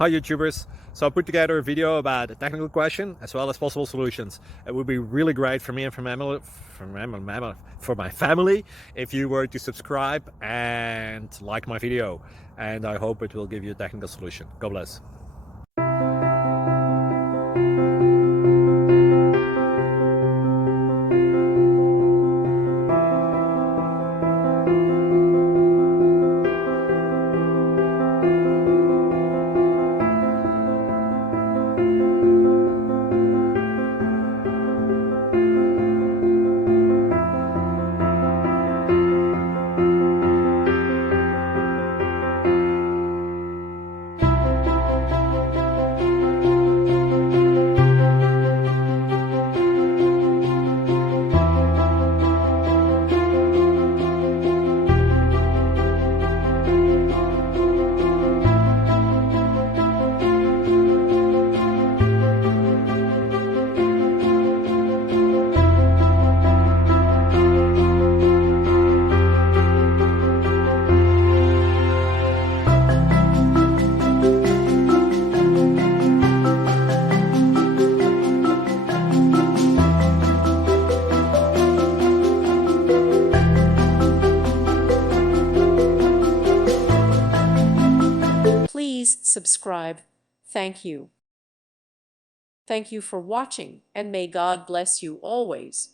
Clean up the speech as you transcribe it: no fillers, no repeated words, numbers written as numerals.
Hi YouTubers! So I put together a video about a technical question as well as possible solutions. It would be really great for me and for my family if you were to subscribe and like my video, and I hope it will give you a technical solution. God bless. Please subscribe. Thank you. Thank you for watching, and may God bless you always.